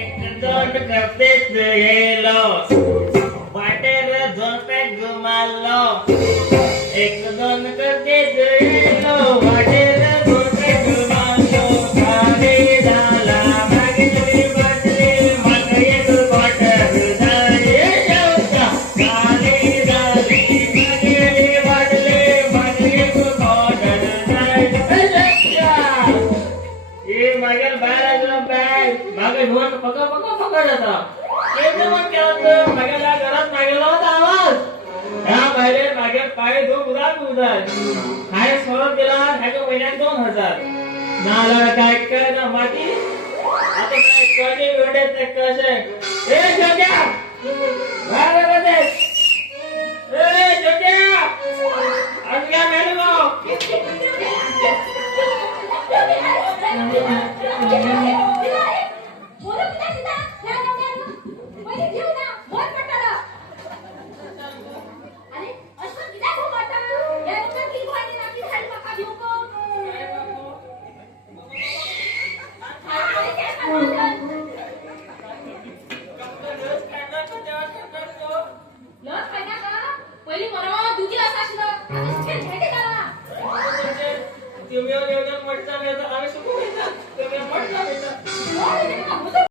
एक दोन करतेच गेलो वाटेर झोपेत घुमालो एक दोन करतेच गेलो वाटेर झोपेत घुमालो खाली झाला मागली बाटली मग एक क्वार्टर झाली जेवता खाली झाली मागली बाटली मग एक क्वार्टर झाली ये मागेल बाहेर मागे ढोल पकड आता मग केलं मागेला घरात मागेला होता आवाज ह्या बाहेर मागे पाय धो उदार काय सोडत गेला ह्याच्या महिन्यात 2000 नाला काय ना माती आता काय कधी भेटत नाही कसे ए जग्या बाहेर